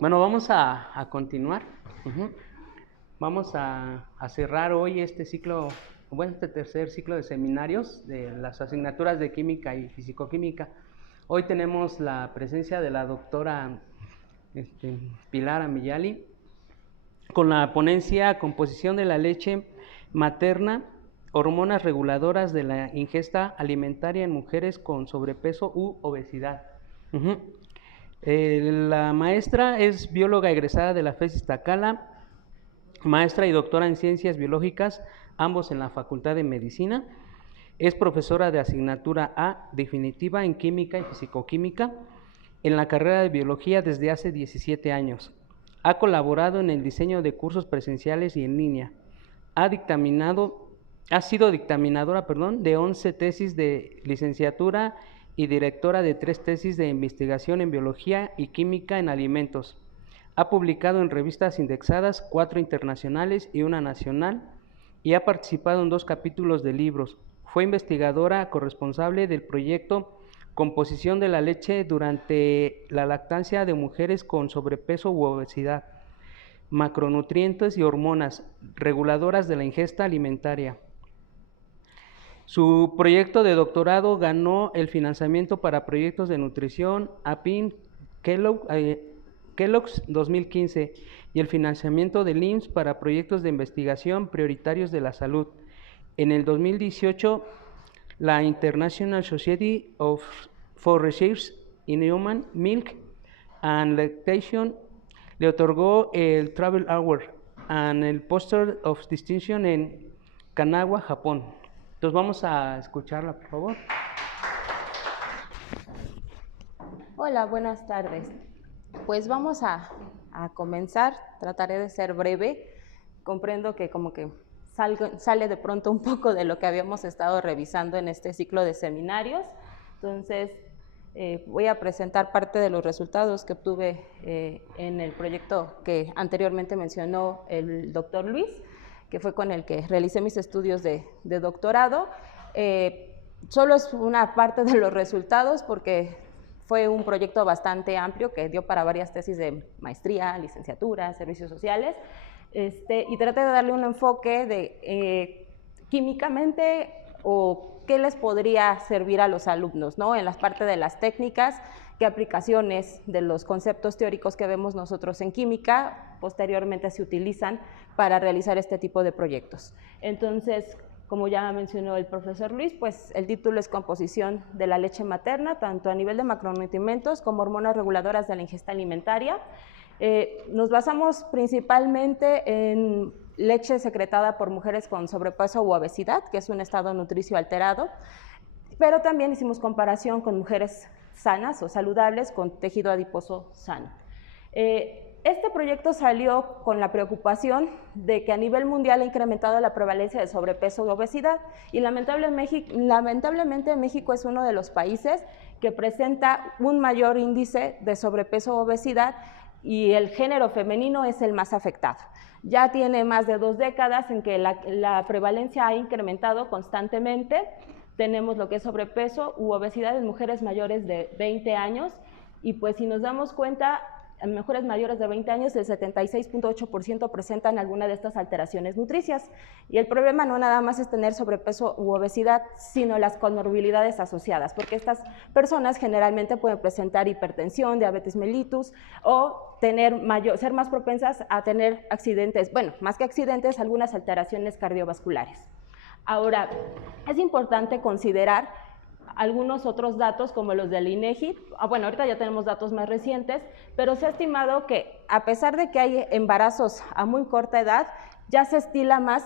Bueno, vamos a continuar. Ujú. Vamos a cerrar hoy este ciclo, bueno, este tercer ciclo de seminarios de las asignaturas de química y fisicoquímica. Hoy tenemos la presencia de la doctora Pilar Amillali con la ponencia Composición de la leche materna, hormonas reguladoras de la ingesta alimentaria en mujeres con sobrepeso u obesidad. Uh-huh. La maestra es bióloga egresada de la FES Iztacala, maestra y doctora en ciencias biológicas, ambos en la Facultad de Medicina. Es profesora de asignatura A definitiva en química y fisicoquímica en la carrera de biología desde hace 17 años. Ha colaborado en el diseño de cursos presenciales y en línea. Ha sido dictaminadora de 11 tesis de licenciatura y directora de 3 tesis de investigación en biología y química en alimentos. Ha publicado en revistas indexadas 4 internacionales y 1 nacional y ha participado en 2 capítulos de libros. Fue investigadora corresponsable del proyecto Composición de la leche durante la lactancia de mujeres con sobrepeso u obesidad, macronutrientes y hormonas reguladoras de la ingesta alimentaria. Su proyecto de doctorado ganó el financiamiento para proyectos de nutrición APIN Kellogg's 2015 y el financiamiento del IMSS para proyectos de investigación prioritarios de la salud. En el 2018, la International Society for Research in Human Milk and Lactation le otorgó el Travel Award and el Poster of Distinction en Kanagawa, Japón. Entonces vamos a escucharla, por favor. Hola, buenas tardes. Pues vamos a comenzar, trataré de ser breve. Comprendo que como que sale de pronto un poco de lo que habíamos estado revisando en este ciclo de seminarios. Entonces, voy a presentar parte de los resultados que obtuve en el proyecto que anteriormente mencionó el doctor Luis, que fue con el que realicé mis estudios de doctorado. Solo es una parte de los resultados porque fue un proyecto bastante amplio que dio para varias tesis de maestría, licenciatura, servicios sociales, y traté de darle un enfoque de químicamente o qué les podría servir a los alumnos, ¿no? En la parte de las técnicas, qué aplicaciones de los conceptos teóricos que vemos nosotros en química posteriormente se utilizan para realizar este tipo de proyectos. Entonces, como ya mencionó el profesor Luis, pues el título es Composición de la leche materna, tanto a nivel de macronutrientes como hormonas reguladoras de la ingesta alimentaria. Nos basamos principalmente en leche secretada por mujeres con sobrepeso u obesidad, que es un estado nutricio alterado, pero también hicimos comparación con mujeres sanas o saludables con tejido adiposo sano. Este proyecto salió con la preocupación de que a nivel mundial ha incrementado la prevalencia de sobrepeso y obesidad y lamentablemente México es uno de los países que presenta un mayor índice de sobrepeso u obesidad y el género femenino es el más afectado. Ya tiene más de 2 décadas en que la prevalencia ha incrementado constantemente. Tenemos lo que es sobrepeso u obesidad en mujeres mayores de 20 años y pues si nos damos cuenta, en mujeres mayores de 20 años, el 76.8% presentan alguna de estas alteraciones nutricias. Y el problema no nada más es tener sobrepeso u obesidad, sino las comorbilidades asociadas, porque estas personas generalmente pueden presentar hipertensión, diabetes mellitus o ser más propensas a tener accidentes, bueno, más que accidentes, algunas alteraciones cardiovasculares. Ahora, es importante considerar algunos otros datos como los del INEGI. Bueno, ahorita ya tenemos datos más recientes, pero se ha estimado que a pesar de que hay embarazos a muy corta edad, ya se estila más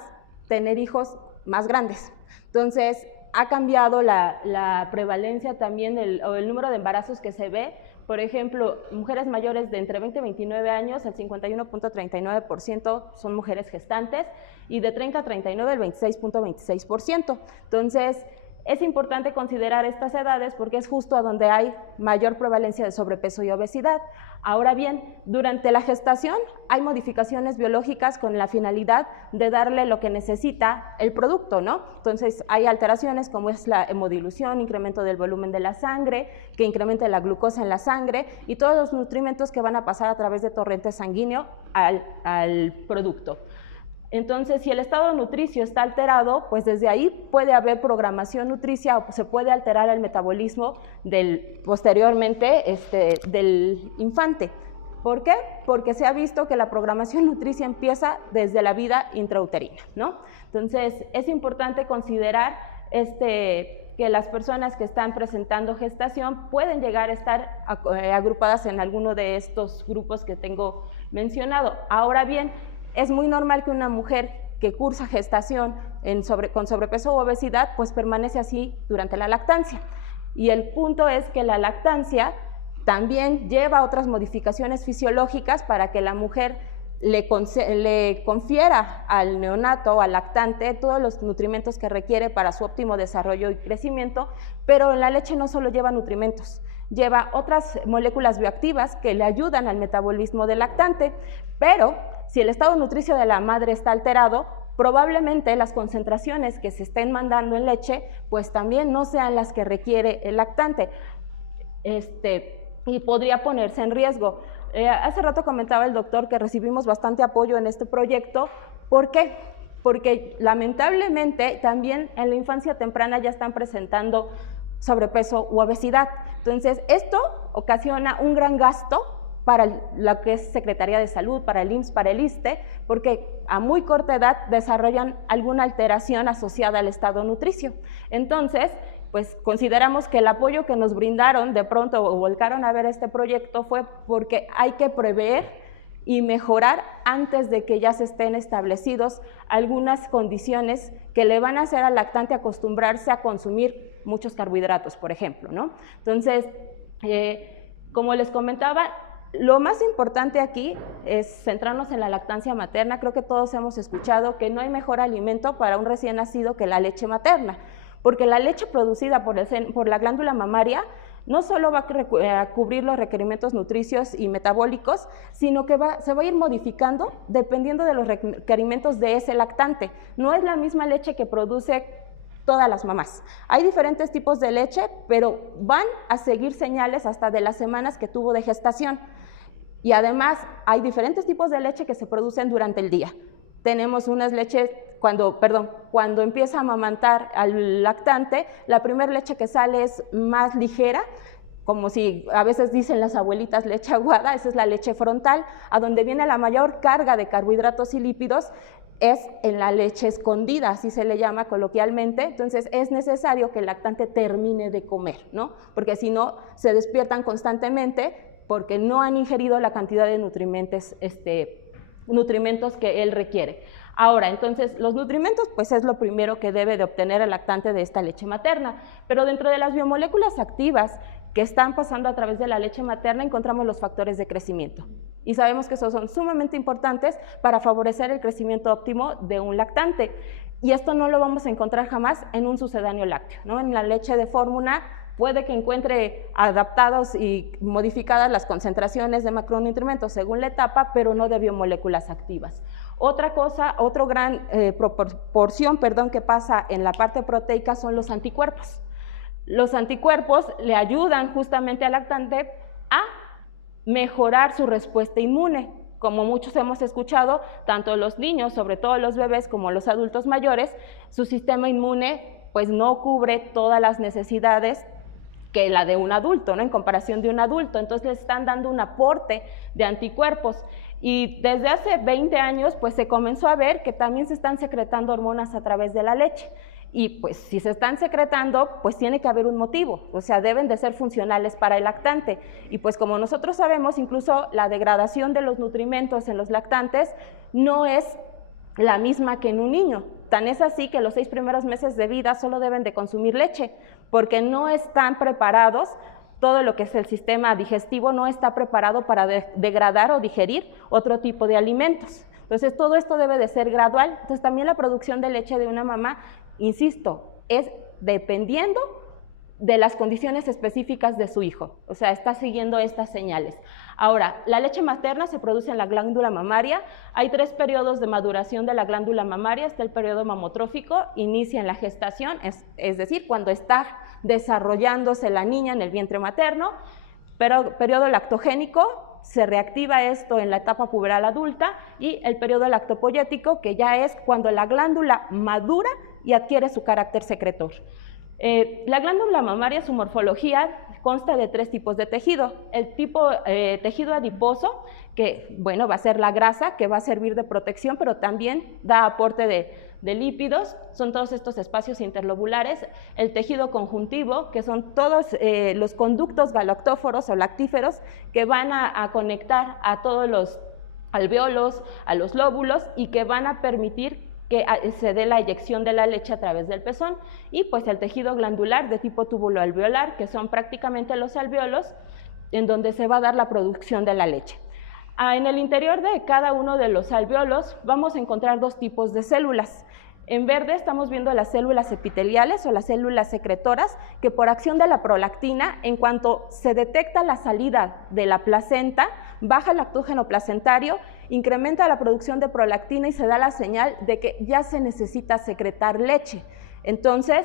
tener hijos más grandes. Entonces, ha cambiado la prevalencia también o el número de embarazos que se ve. Por ejemplo, mujeres mayores de entre 20 y 29 años, el 51.39% son mujeres gestantes y de 30 a 39 el 26.26%. Entonces, Es importante considerar estas edades porque es justo a donde hay mayor prevalencia de sobrepeso y obesidad. Ahora bien, durante la gestación hay modificaciones biológicas con la finalidad de darle lo que necesita el producto, ¿no? Entonces hay alteraciones como es la hemodilución, incremento del volumen de la sangre, que incremente la glucosa en la sangre y todos los nutrimentos que van a pasar a través de torrente sanguíneo al producto. Entonces, si el estado nutricio está alterado, pues desde ahí puede haber programación nutricia o se puede alterar el metabolismo posteriormente del infante. ¿Por qué? Porque se ha visto que la programación nutricia empieza desde la vida intrauterina, ¿no? Entonces, es importante considerar que las personas que están presentando gestación pueden llegar a estar agrupadas en alguno de estos grupos que tengo mencionado. Ahora bien, es muy normal que una mujer que cursa gestación con sobrepeso u obesidad, pues permanece así durante la lactancia. Y el punto es que la lactancia también lleva otras modificaciones fisiológicas para que la mujer le confiera al neonato o al lactante todos los nutrimentos que requiere para su óptimo desarrollo y crecimiento, pero la leche no solo lleva nutrimentos, lleva otras moléculas bioactivas que le ayudan al metabolismo del lactante, pero si el estado nutricio de la madre está alterado, probablemente las concentraciones que se estén mandando en leche, pues también no sean las que requiere el lactante, y podría ponerse en riesgo. Hace rato comentaba el doctor que recibimos bastante apoyo en este proyecto. ¿Por qué? Porque lamentablemente también en la infancia temprana ya están presentando sobrepeso u obesidad. Entonces, esto ocasiona un gran gasto para lo que es Secretaría de Salud, para el IMSS, para el ISSSTE, porque a muy corta edad desarrollan alguna alteración asociada al estado nutricio. Entonces, pues consideramos que el apoyo que nos brindaron de pronto o volcaron a ver este proyecto fue porque hay que prever y mejorar antes de que ya se estén establecidos algunas condiciones que le van a hacer al lactante acostumbrarse a consumir muchos carbohidratos, por ejemplo, ¿no? Entonces, como les comentaba, lo más importante aquí es centrarnos en la lactancia materna. Creo que todos hemos escuchado que no hay mejor alimento para un recién nacido que la leche materna, porque la leche producida por la glándula mamaria no solo va a cubrir los requerimientos nutricios y metabólicos, sino que se va a ir modificando dependiendo de los requerimientos de ese lactante. No es la misma leche que produce todas las mamás. Hay diferentes tipos de leche, pero van a seguir señales hasta de las semanas que tuvo de gestación. Y además hay diferentes tipos de leche que se producen durante el día. Tenemos unas leches, cuando empieza a amamantar al lactante, la primera leche que sale es más ligera, como si a veces dicen las abuelitas leche aguada, esa es la leche frontal, a donde viene la mayor carga de carbohidratos y lípidos, es en la leche escondida, así se le llama coloquialmente. Entonces es necesario que el lactante termine de comer, ¿no? Porque si no, se despiertan constantemente porque no han ingerido la cantidad de nutrimentos que él requiere. Ahora, entonces, los nutrimentos, pues es lo primero que debe de obtener el lactante de esta leche materna, pero dentro de las biomoléculas activas que están pasando a través de la leche materna encontramos los factores de crecimiento. Y sabemos que esos son sumamente importantes para favorecer el crecimiento óptimo de un lactante. Y esto no lo vamos a encontrar jamás en un sucedáneo lácteo, ¿no? En la leche de fórmula puede que encuentre adaptados y modificadas las concentraciones de macronutrientes según la etapa, pero no de biomoléculas activas. Otra cosa, otra gran porción que pasa en la parte proteica son los anticuerpos. Los anticuerpos le ayudan justamente al lactante a mejorar su respuesta inmune. Como muchos hemos escuchado, tanto los niños, sobre todo los bebés, como los adultos mayores, su sistema inmune pues no cubre todas las necesidades que la de un adulto, ¿no? En comparación de un adulto. Entonces les están dando un aporte de anticuerpos. Y desde hace 20 años pues se comenzó a ver que también se están secretando hormonas a través de la leche. Y pues si se están secretando, pues tiene que haber un motivo, o sea, deben de ser funcionales para el lactante. Y pues como nosotros sabemos, incluso la degradación de los nutrimentos en los lactantes no es la misma que en un niño. Tan es así que los 6 primeros meses de vida solo deben de consumir leche, porque no están preparados, todo lo que es el sistema digestivo no está preparado para degradar o digerir otro tipo de alimentos. Entonces todo esto debe de ser gradual. Entonces también la producción de leche de una mamá, insisto, es dependiendo de las condiciones específicas de su hijo, o sea, está siguiendo estas señales. Ahora, la leche materna se produce en la glándula mamaria. Hay 3 periodos de maduración de la glándula mamaria. Está el periodo mamotrófico, inicia en la gestación, es decir, cuando está desarrollándose la niña en el vientre materno. Pero periodo lactogénico, se reactiva esto en la etapa puberal adulta, y el periodo lactopoyético, que ya es cuando la glándula madura y adquiere su carácter secretor. La glándula mamaria, su morfología consta de 3 tipos de tejido. El tipo tejido adiposo, que bueno, va a ser la grasa, que va a servir de protección, pero también da aporte de lípidos, son todos estos espacios interlobulares. El tejido conjuntivo, que son todos los conductos galactóforos o lactíferos que van a conectar a todos los alvéolos, a los lóbulos, y que van a permitir que se dé la eyección de la leche a través del pezón. Y pues el tejido glandular de tipo túbulo alveolar, que son prácticamente los alvéolos en donde se va a dar la producción de la leche. En el interior de cada uno de los alvéolos vamos a encontrar 2 tipos de células. En verde estamos viendo las células epiteliales o las células secretoras, que por acción de la prolactina, en cuanto se detecta la salida de la placenta, baja el lactógeno placentario, incrementa la producción de prolactina y se da la señal de que ya se necesita secretar leche. Entonces,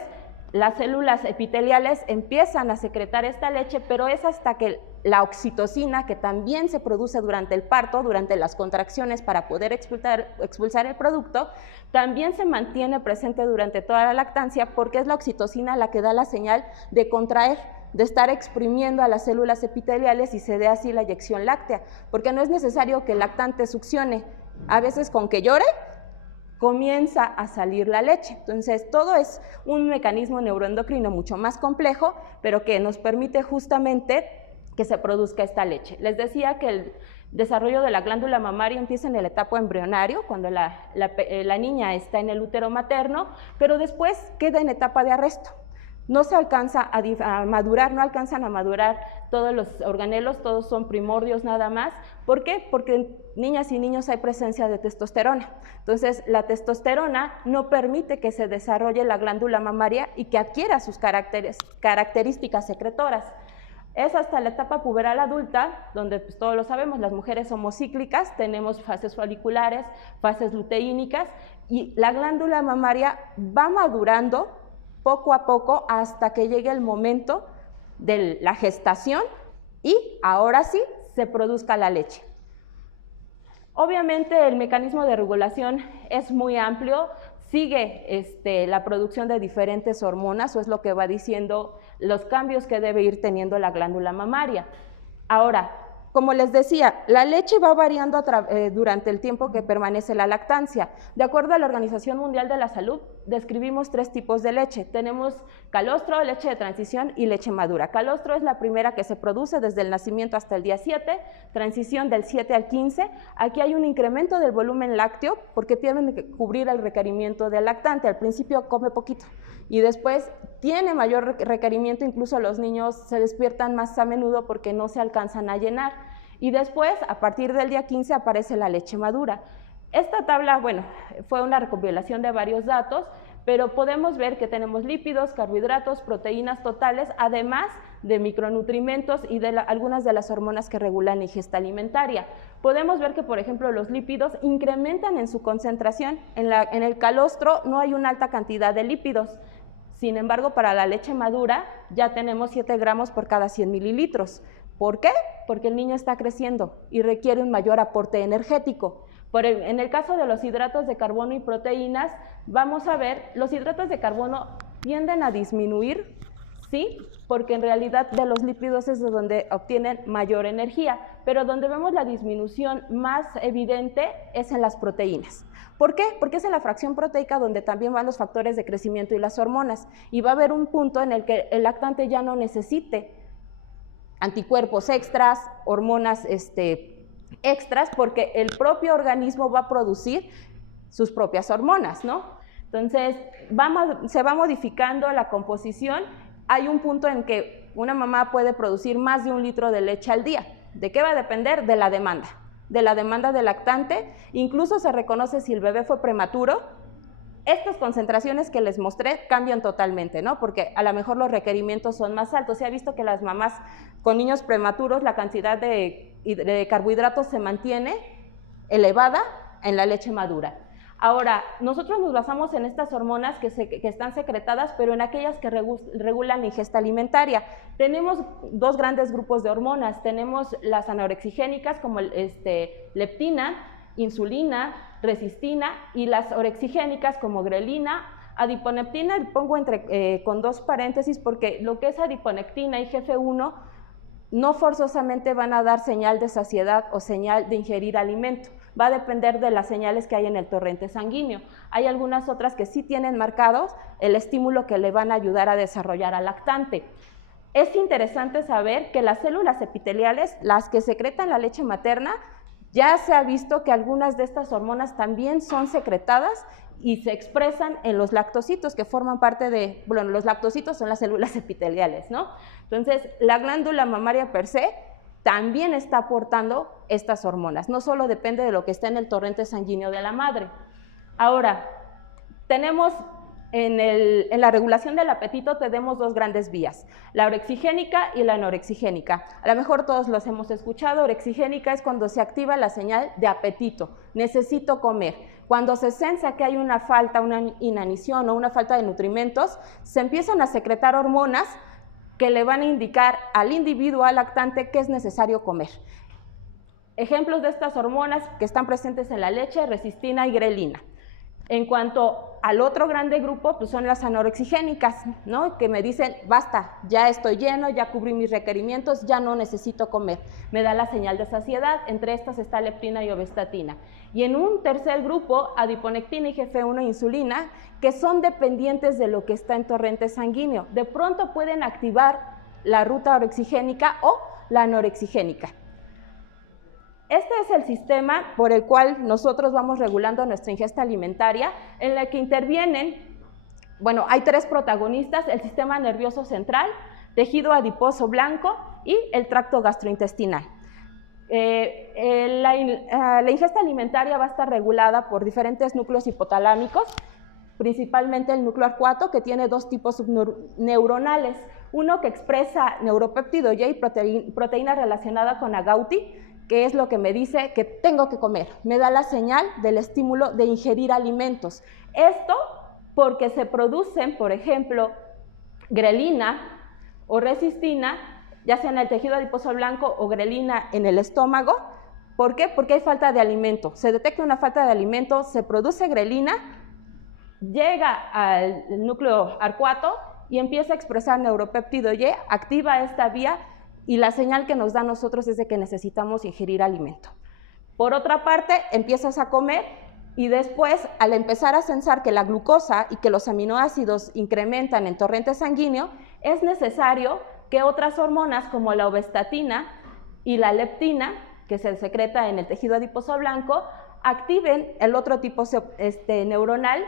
las células epiteliales empiezan a secretar esta leche, pero es hasta que la oxitocina, que también se produce durante el parto, durante las contracciones para poder expulsar el producto, también se mantiene presente durante toda la lactancia, porque es la oxitocina la que da la señal de contraer, de estar exprimiendo a las células epiteliales y se dé así la eyección láctea, porque no es necesario que el lactante succione, a veces con que llore, comienza a salir la leche. Entonces, todo es un mecanismo neuroendocrino mucho más complejo, pero que nos permite justamente que se produzca esta leche. Les decía que el desarrollo de la glándula mamaria empieza en el etapa embrionario, cuando la niña está en el útero materno, pero después queda en etapa de arresto. No se alcanza a madurar, no alcanzan a madurar todos los organelos, todos son primordios nada más. ¿Por qué? Porque en niñas y niños hay presencia de testosterona. Entonces, la testosterona no permite que se desarrolle la glándula mamaria y que adquiera sus características secretoras. Es hasta la etapa puberal adulta, donde pues, todos lo sabemos, las mujeres somos cíclicas, tenemos fases foliculares, fases luteínicas, y la glándula mamaria va madurando poco a poco hasta que llegue el momento de la gestación y ahora sí se produzca la leche. Obviamente el mecanismo de regulación es muy amplio, sigue la producción de diferentes hormonas, o es lo que va diciendo los cambios que debe ir teniendo la glándula mamaria. Ahora, como les decía, la leche va variando durante el tiempo que permanece la lactancia. De acuerdo a la Organización Mundial de la Salud, describimos 3 tipos de leche. Tenemos calostro, leche de transición y leche madura. Calostro es la primera que se produce desde el nacimiento hasta el día 7, transición del 7 al 15. Aquí hay un incremento del volumen lácteo porque tienen que cubrir el requerimiento del lactante. Al principio come poquito y después tiene mayor requerimiento, incluso los niños se despiertan más a menudo porque no se alcanzan a llenar. Y después, a partir del día 15, aparece la leche madura. Esta tabla, bueno, fue una recopilación de varios datos, pero podemos ver que tenemos lípidos, carbohidratos, proteínas totales, además de micronutrimentos y de algunas de las hormonas que regulan la ingesta alimentaria. Podemos ver que, por ejemplo, los lípidos incrementan en su concentración. En el calostro no hay una alta cantidad de lípidos. Sin embargo, para la leche madura ya tenemos 7 gramos por cada 100 mililitros. ¿Por qué? Porque el niño está creciendo y requiere un mayor aporte energético. En el caso de los hidratos de carbono y proteínas, vamos a ver, los hidratos de carbono tienden a disminuir, ¿sí? Porque en realidad de los lípidos es de donde obtienen mayor energía, pero donde vemos la disminución más evidente es en las proteínas. ¿Por qué? Porque es en la fracción proteica donde también van los factores de crecimiento y las hormonas, y va a haber un punto en el que el lactante ya no necesite anticuerpos extras, hormonas extras, porque el propio organismo va a producir sus propias hormonas, ¿no? Entonces, se va modificando la composición. Hay un punto en que una mamá puede producir más de 1 litro de leche al día. ¿De qué va a depender? De la demanda del lactante. Incluso se reconoce si el bebé fue prematuro. estas concentraciones que les mostré cambian totalmente, ¿no? Porque a lo mejor los requerimientos son más altos. Se ha visto que las mamás con niños prematuros, la cantidad de carbohidratos se mantiene elevada en la leche madura. Ahora, nosotros nos basamos en estas hormonas que están secretadas, pero en aquellas que regulan la ingesta alimentaria. Tenemos dos grandes grupos de hormonas. Tenemos las anorexigénicas como leptina, insulina, resistina, y las orexigénicas como grelina, adiponectina, pongo con dos paréntesis porque lo que es adiponectina y GF1 no forzosamente van a dar señal de saciedad o señal de ingerir alimento. Va a depender de las señales que hay en el torrente sanguíneo. Hay algunas otras que sí tienen marcados el estímulo que le van a ayudar a desarrollar al lactante. Es interesante saber que las células epiteliales, las que secretan la leche materna, ya se ha visto que algunas de estas hormonas también son secretadas y se expresan en los lactocitos, que forman parte de, bueno, los lactocitos son las células epiteliales, ¿no? Entonces, la glándula mamaria per se también está aportando estas hormonas, no solo depende de lo que está en el torrente sanguíneo de la madre. Ahora, tenemos en la regulación del apetito tenemos dos grandes vías, la orexigénica y la anorexigénica. A lo mejor todos los hemos escuchado. Orexigénica es cuando se activa la señal de apetito, necesito comer. Cuando se sensa que hay una falta, una inanición o una falta de nutrimentos, se empiezan a secretar hormonas que le van a indicar al individuo, al lactante, que es necesario comer. Ejemplos de estas hormonas que están presentes en la leche, resistina y grelina. En cuanto al otro grande grupo, pues son las anorexigénicas, ¿no? Que me dicen, basta, ya estoy lleno, ya cubrí mis requerimientos, ya no necesito comer. Me da la señal de saciedad. Entre estas está leptina y obestatina. Y en un tercer grupo, adiponectina y GF1 insulina, que son dependientes de lo que está en torrente sanguíneo. De pronto pueden activar la ruta orexigénica o la anorexigénica. Este es el sistema por el cual nosotros vamos regulando nuestra ingesta alimentaria, en la que intervienen, bueno, hay tres protagonistas: el sistema nervioso central, tejido adiposo blanco y el tracto gastrointestinal. La ingesta alimentaria va a estar regulada por diferentes núcleos hipotalámicos, principalmente el núcleo arcuato, que tiene dos tipos neuronales, uno que expresa neuropéptido Y y proteína relacionada con agouti, que es lo que me dice que tengo que comer, me da la señal del estímulo de ingerir alimentos. Esto porque se producen, por ejemplo, grelina o resistina, ya sea en el tejido adiposo blanco o grelina en el estómago. ¿Por qué? Porque hay falta de alimento. Se detecta una falta de alimento, se produce grelina, llega al núcleo arcuato y empieza a expresar neuropéptido Y, activa esta vía, y la señal que nos da a nosotros es de que necesitamos ingerir alimento. Por otra parte, empiezas a comer y después, al empezar a sensar que la glucosa y que los aminoácidos incrementan en torrente sanguíneo, es necesario que otras hormonas como la obestatina y la leptina, que se secreta en el tejido adiposo blanco, activen el otro tipo neuronal,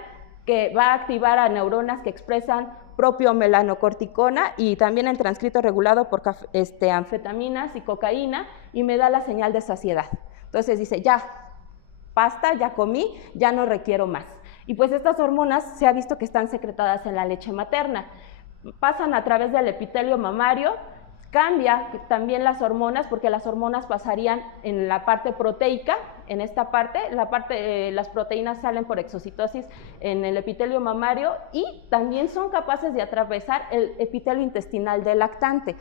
que va a activar a neuronas que expresan propio melanocorticona y también el transcrito regulado por anfetaminas y cocaína, y me da la señal de saciedad. Entonces dice, ya, basta, ya comí, ya no requiero más. Y pues estas hormonas se ha visto que están secretadas en la leche materna. Pasan a través del epitelio mamario, cambia también las hormonas, porque las hormonas pasarían en la parte proteica, en esta parte, las proteínas salen por exocitosis en el epitelio mamario y también son capaces de atravesar el epitelio intestinal del lactante.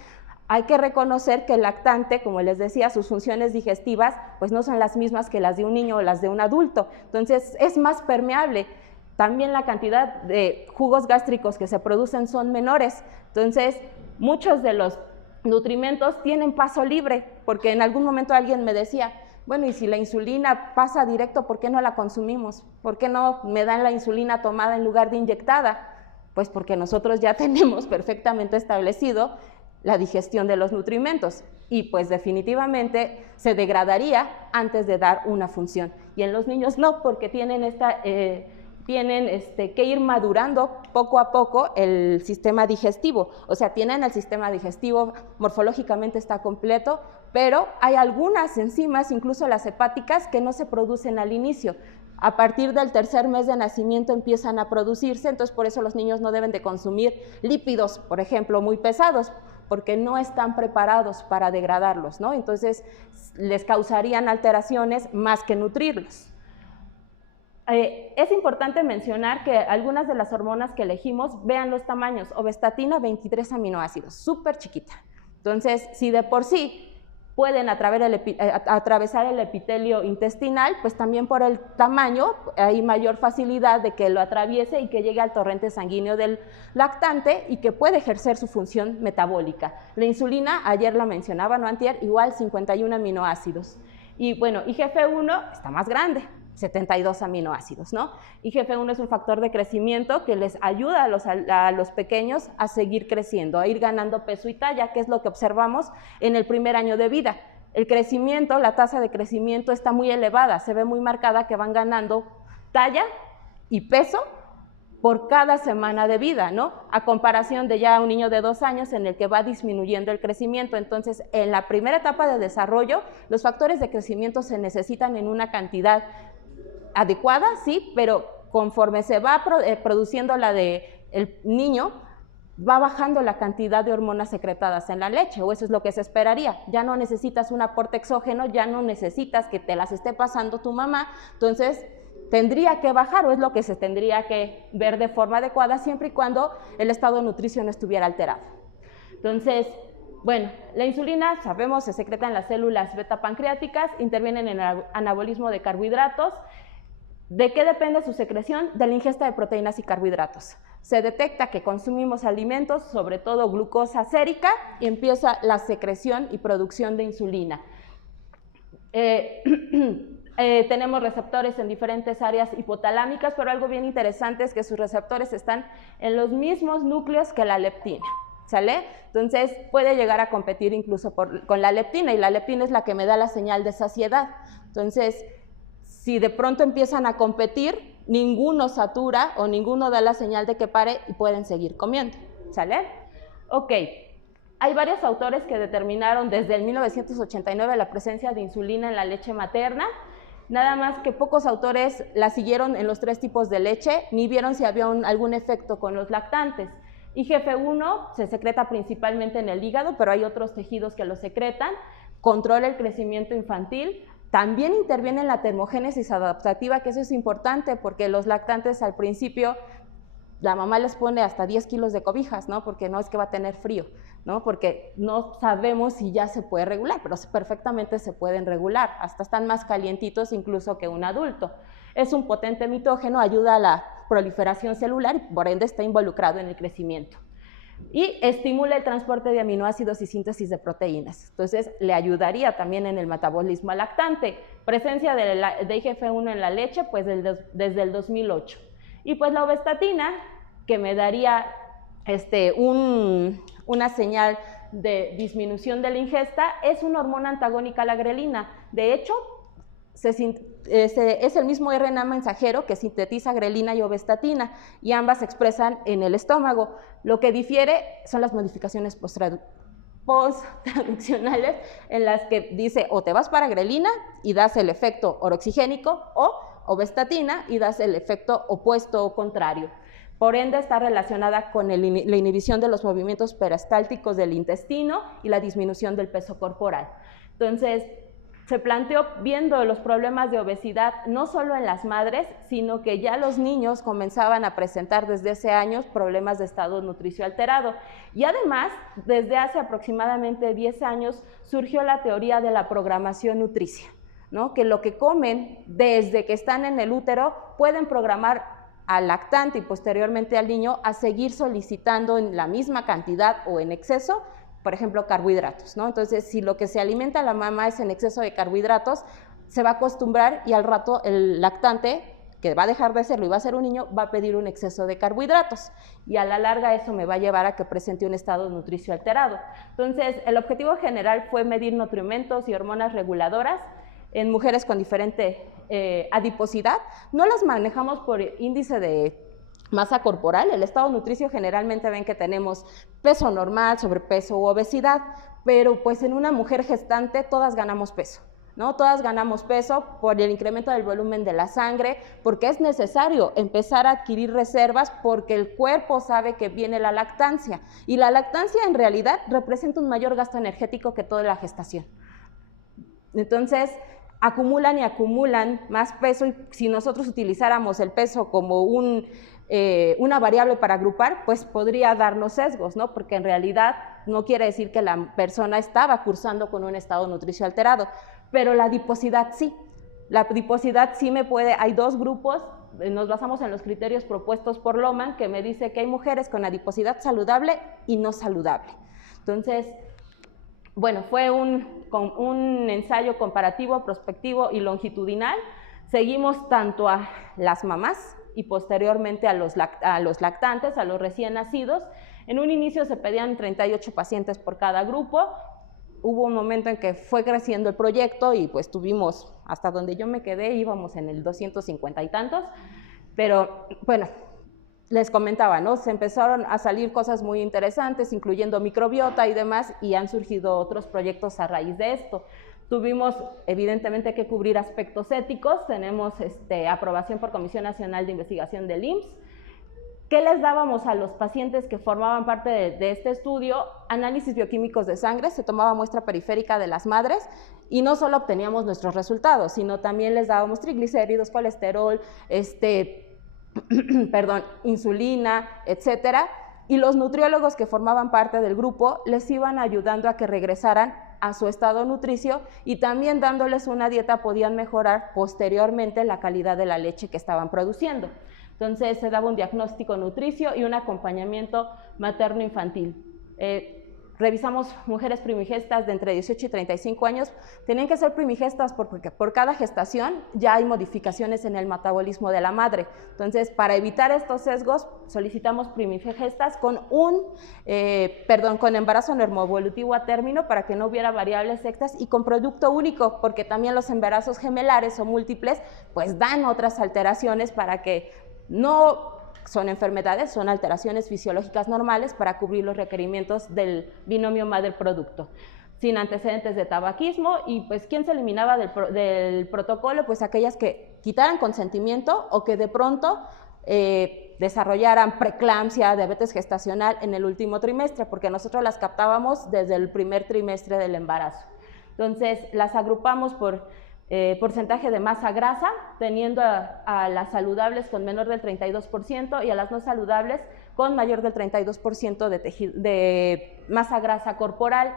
Hay que reconocer que el lactante, como les decía, sus funciones digestivas pues no son las mismas que las de un niño o las de un adulto, entonces es más permeable. También la cantidad de jugos gástricos que se producen son menores, entonces muchos de los nutrimentos tienen paso libre, porque en algún momento alguien me decía, bueno, y si la insulina pasa directo, ¿por qué no la consumimos? ¿Por qué no me dan la insulina tomada en lugar de inyectada? Pues porque nosotros ya tenemos perfectamente establecido la digestión de los nutrimentos y pues definitivamente se degradaría antes de dar una función. Y en los niños no, porque tienen tienen que ir madurando poco a poco el sistema digestivo. O sea, tienen el sistema digestivo, morfológicamente está completo, pero hay algunas enzimas, incluso las hepáticas, que no se producen al inicio. A partir del tercer mes de nacimiento empiezan a producirse, entonces por eso los niños no deben de consumir lípidos, por ejemplo, muy pesados, porque no están preparados para degradarlos, ¿no? Entonces les causarían alteraciones más que nutrirlos. Es importante mencionar que algunas de las hormonas que elegimos, vean los tamaños, ovestatina 23 aminoácidos, súper chiquita. Entonces, si de por sí pueden atravesar el epitelio intestinal, pues también por el tamaño hay mayor facilidad de que lo atraviese y que llegue al torrente sanguíneo del lactante y que puede ejercer su función metabólica. La insulina, ayer la mencionaba, no antier, igual 51 aminoácidos. Y bueno, IGF-1 está más grande, 72 aminoácidos, ¿no? IGF-1 es un factor de crecimiento que les ayuda a los pequeños a seguir creciendo, a ir ganando peso y talla, que es lo que observamos en el primer año de vida. El crecimiento, la tasa de crecimiento está muy elevada, se ve muy marcada que van ganando talla y peso por cada semana de vida, ¿no? A comparación de ya un niño de 2 años en el que va disminuyendo el crecimiento. Entonces, en la primera etapa de desarrollo, los factores de crecimiento se necesitan en una cantidad adecuada, sí, pero conforme se va produciendo la del niño, va bajando la cantidad de hormonas secretadas en la leche, o eso es lo que se esperaría. Ya no necesitas un aporte exógeno, ya no necesitas que te las esté pasando tu mamá, entonces tendría que bajar, o es lo que se tendría que ver de forma adecuada, siempre y cuando el estado de nutrición no estuviera alterado. Entonces, bueno, la insulina, sabemos, se secreta en las células beta pancreáticas, intervienen en el anabolismo de carbohidratos. ¿De qué depende su secreción? De la ingesta de proteínas y carbohidratos. Se detecta que consumimos alimentos, sobre todo glucosa sérica, y empieza la secreción y producción de insulina. Tenemos receptores en diferentes áreas hipotalámicas, pero algo bien interesante es que sus receptores están en los mismos núcleos que la leptina, ¿sale? Entonces puede llegar a competir incluso con la leptina, y la leptina es la que me da la señal de saciedad. Entonces, si de pronto empiezan a competir, ninguno satura o ninguno da la señal de que pare y pueden seguir comiendo, ¿sale? Ok, hay varios autores que determinaron desde el 1989 la presencia de insulina en la leche materna, nada más que pocos autores la siguieron en los 3 tipos de leche, ni vieron si había algún efecto con los lactantes. IGF-1 se secreta principalmente en el hígado, pero hay otros tejidos que lo secretan, controla el crecimiento infantil. También interviene en la termogénesis adaptativa, que eso es importante porque los lactantes al principio, la mamá les pone hasta 10 kilos de cobijas, ¿no? Porque no es que va a tener frío, ¿no? Porque no sabemos si ya se puede regular, pero perfectamente se pueden regular, hasta están más calientitos incluso que un adulto. Es un potente mitógeno, ayuda a la proliferación celular y por ende está involucrado en el crecimiento. Y estimula el transporte de aminoácidos y síntesis de proteínas. Entonces, le ayudaría también en el metabolismo al lactante. Presencia de IGF-1 en la leche, pues desde el 2008. Y pues la ovestatina, que me daría una señal de disminución de la ingesta, es una hormona antagónica a la grelina. De hecho, es el mismo RNA mensajero que sintetiza grelina y ovestatina, y ambas se expresan en el estómago. Lo que difiere son las modificaciones post-traduccionales en las que dice o te vas para grelina y das el efecto oroxigénico, o ovestatina y das el efecto opuesto o contrario. Por ende, está relacionada con la inhibición de los movimientos peristálticos del intestino y la disminución del peso corporal. Entonces, se planteó viendo los problemas de obesidad no solo en las madres, sino que ya los niños comenzaban a presentar desde hace años problemas de estado nutricio alterado. Y además, desde hace aproximadamente 10 años, surgió la teoría de la programación nutricia, ¿no? Que lo que comen desde que están en el útero pueden programar al lactante y posteriormente al niño a seguir solicitando en la misma cantidad o en exceso, por ejemplo, carbohidratos, ¿no? Entonces, si lo que se alimenta a la mamá es en exceso de carbohidratos, se va a acostumbrar y al rato el lactante, que va a dejar de serlo y va a ser un niño, va a pedir un exceso de carbohidratos. Y a la larga eso me va a llevar a que presente un estado nutricio alterado. Entonces, el objetivo general fue medir nutrimentos y hormonas reguladoras. en mujeres con diferente adiposidad. No las manejamos por índice de masa corporal. El estado nutricio generalmente ven que tenemos peso normal, sobrepeso u obesidad, pero pues en una mujer gestante todas ganamos peso, ¿no? Todas ganamos peso por el incremento del volumen de la sangre, porque es necesario empezar a adquirir reservas porque el cuerpo sabe que viene la lactancia, y la lactancia en realidad representa un mayor gasto energético que toda la gestación. Entonces, acumulan y acumulan más peso, y si nosotros utilizáramos el peso como una variable para agrupar, pues podría darnos sesgos, ¿no? Porque en realidad no quiere decir que la persona estaba cursando con un estado nutricio alterado, pero la adiposidad sí. La adiposidad sí hay dos grupos, nos basamos en los criterios propuestos por Lohmann, que me dice que hay mujeres con adiposidad saludable y no saludable. Entonces, bueno, fue un ensayo comparativo, prospectivo y longitudinal. Seguimos tanto a las mamás y posteriormente a los lactantes, a los recién nacidos. En un inicio se pedían 38 pacientes por cada grupo. Hubo un momento en que fue creciendo el proyecto y pues tuvimos, hasta donde yo me quedé, íbamos en el 250 y tantos, pero bueno, les comentaba, ¿no? Se empezaron a salir cosas muy interesantes, incluyendo microbiota y demás, y han surgido otros proyectos a raíz de esto. Tuvimos, evidentemente, que cubrir aspectos éticos. Tenemos aprobación por Comisión Nacional de Investigación del IMSS. ¿Qué les dábamos a los pacientes que formaban parte de este estudio? Análisis bioquímicos de sangre, se tomaba muestra periférica de las madres, y no solo obteníamos nuestros resultados, sino también les dábamos triglicéridos, colesterol, insulina, etcétera, y los nutriólogos que formaban parte del grupo les iban ayudando a que regresaran a su estado nutricio, y también dándoles una dieta podían mejorar posteriormente la calidad de la leche que estaban produciendo. Entonces se daba un diagnóstico nutricio y un acompañamiento materno-infantil. Revisamos mujeres primigestas de entre 18 y 35 años. Tenían que ser primigestas porque por cada gestación ya hay modificaciones en el metabolismo de la madre. Entonces, para evitar estos sesgos, solicitamos primigestas con embarazo normoevolutivo a término para que no hubiera variables extras, y con producto único, porque también los embarazos gemelares o múltiples pues dan otras alteraciones para que no son enfermedades, son alteraciones fisiológicas normales para cubrir los requerimientos del binomio madre-producto. Sin antecedentes de tabaquismo. Y pues, ¿quién se eliminaba del protocolo? Pues aquellas que quitaran consentimiento o que de pronto desarrollaran preeclampsia, diabetes gestacional en el último trimestre, porque nosotros las captábamos desde el primer trimestre del embarazo. Entonces, las agrupamos por porcentaje de masa grasa, teniendo a las saludables con menor del 32% y a las no saludables con mayor del 32% de masa grasa corporal.